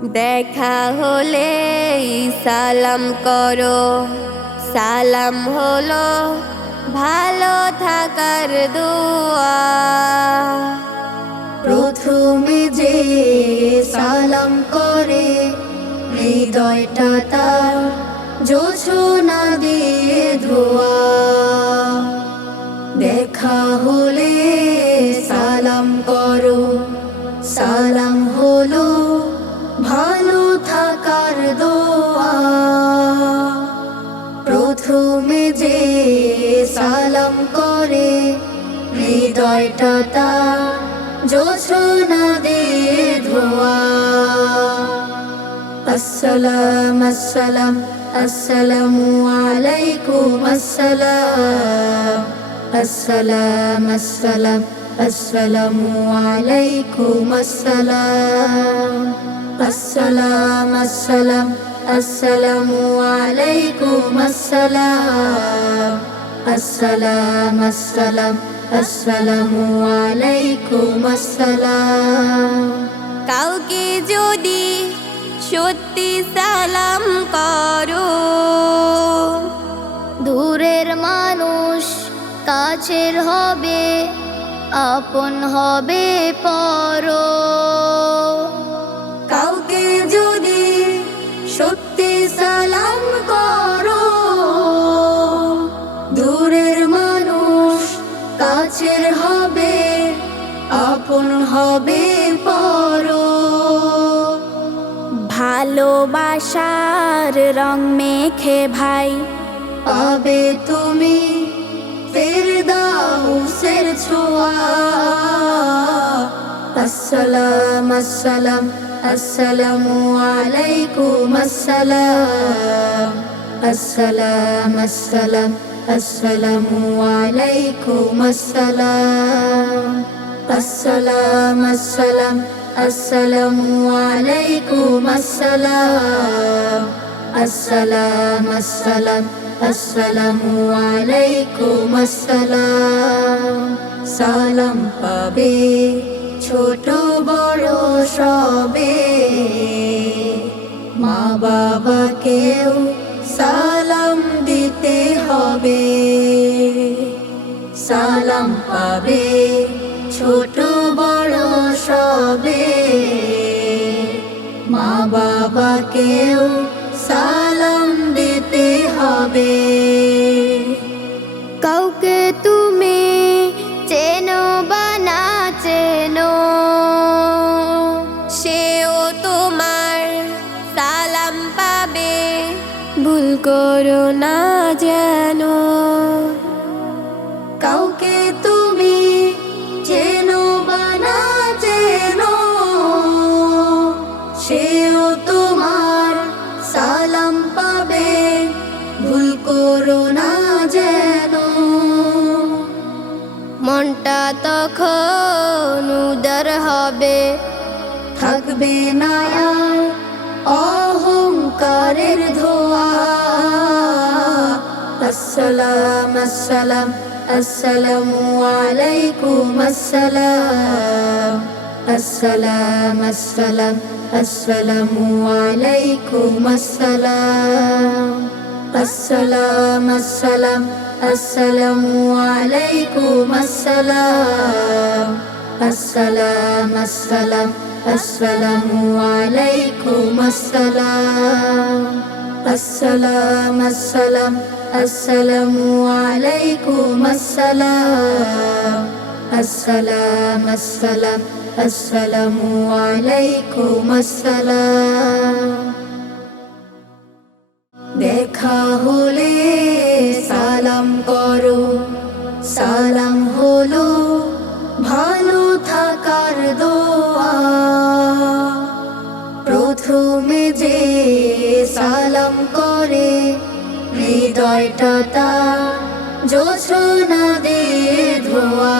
দেখা হলে সালাম করো, সালাম হলো ভালো থাকার দোয়া। প্রথমে যে সালাম করে হৃদয়টা তার জোছনা দিয়ে ধোয়া। দেখা হলে সালাম করো, সালাম হলো ভালো থাকার দোয়া। প্রথমে যে সালাম করে হৃদয়টা তার জোছনা দিয়ে ধোয়া। আসসালাম আসসালাম আসসালামু আলাইকুম আসসালাম। আসসালাম আসসালাম আসসালামু আলাইকুম আসসালাম। আসসালাম আসসালাম আসসালামু আলাইকুম আসসালাম। আসসালাম আসসালাম আসসালামু আলাইকুম আসসালাম। কাউকে যদি সত্যি সালাম করো, দূরের মানুষ কাছের হবে, আপন হবে পর। কাউকে যদি সত্যি সালাম করো, দূরের মানুষ কাছের হবে, আপন হবে পর। ভালোবাসার রং মেখে ভাই পাবে তুমি ফেরদাউসের ছোঁয়া। আসসালাম আসসালাম আসসালামু আলাইকুম আসসালাম। আসসালাম আসসালাম আসসালামু আলাইকুম আসসালাম। আসসালাম আসসালাম আসসালামু আলাইকুম আসসালাম। আসসালাম আসসালাম আসসালামু আলাইকুম আসসালাম। সালাম পাবে ছোট বড় সবে, মা বাবাকেও সালাম দিতে হবে। সালাম পাবে ছোট বড় সবে, মা বাবাকেও সালাম দিতে হবে। কাউকে তুমি চেনো বা না চেনো, সেও তোমার সালাম পাবে, ভুল করো না যেন। কাউকে তুমি চেনো বা না চেনো, সেও তোমার সালাম পাবে, ভুল করো না যেন। মনটা তখন উদার হবে, থাকবে না আর অহংকারের ধোয়া। আসসালাম আসসালাম আসসালামু আলাইকুম আসসালাম। আসসালাম আসসালাম আসসালামু আলাইকুম আসসালাম। আসসালাম আসসালাম আসসালামু আলাইকুম আসসালাম। আসসালাম আসসালাম আসসালামু আলাইকুম আসসালাম। আসসালাম আসসালাম আসসালামু আলাইকুম আসসালাম। আসসালাম আসসালাম আসসালামু আলাইকুম আসসালাম। দেখা হলে সালাম করো, সালাম হলো ভালো থাকার দোয়া। প্রথমে যে সালাম করে হৃদয়টা তার জোছনা দিয়ে ধোয়া।